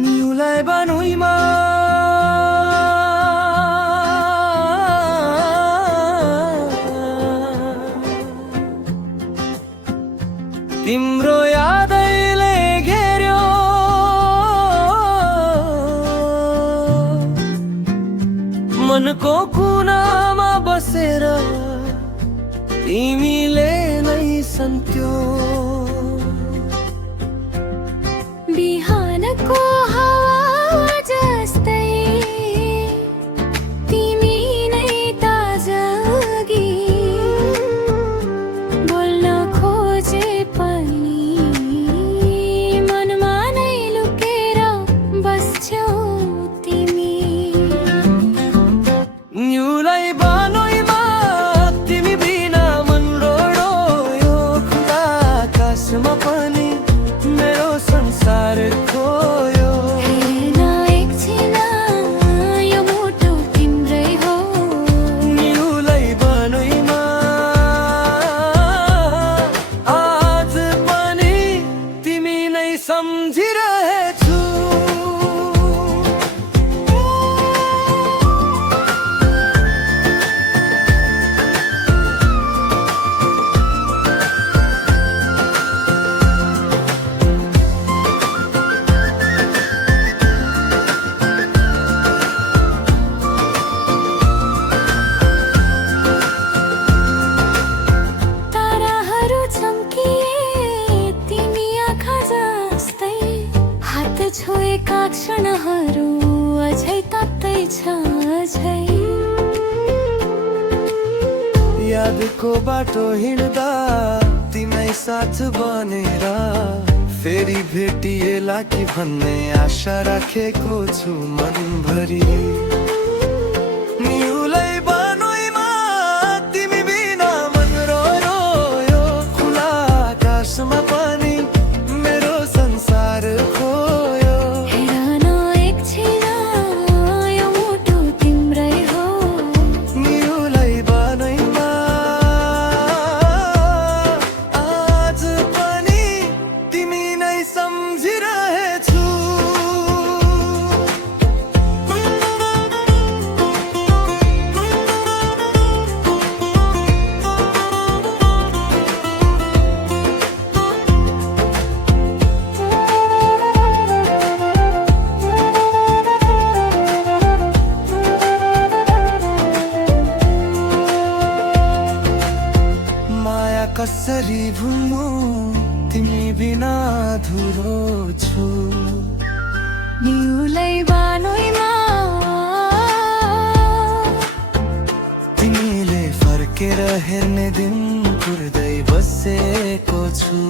निउलाई बानुइमा तिम्रो यादैले घेर्यो मनको कुनामा बसेर तिमीले नै सन्त्यो बिहानको हावा जस्तै तिमी नै ताजगी बोल्न खोजे पनि मनमा नै लुकेर बस्छौ तिमी निउलाई बानोइमा तिमी बिना मन रोडो खुला आकाशमा पनि मेरो संसार खोयो हेर्न एकछिन यो मुटु तिम्रै हो निउलाई बानोइमा आज पनि तिमी नै सम्झिरहेछु ताराहरू चम्किए तिमी आँखा जस्तै हात छोएका क्षणहरू अझै तात्तै छ अझै यादको बाटो हिँड्दा तिमै साथ बनेर फेरि भेटिएला कि भन्ने आशा राखेको छु मनभरि निउलाई बानोइमा तिमी बिना मन रोयो खुला आकाशमा पनि मेरो संसार खोयो हेर न एकछिन यो मुटु तिम्रै हो निउलाई बानोइमा आज पनि तिमी नै सम्झिरहेछु माया कसरी भुल्नु तिमी बिना अधुरो छु निउलाई बानोइमा तिमीले फर्केर हेर्ने दिन कुर्दै बसेको छु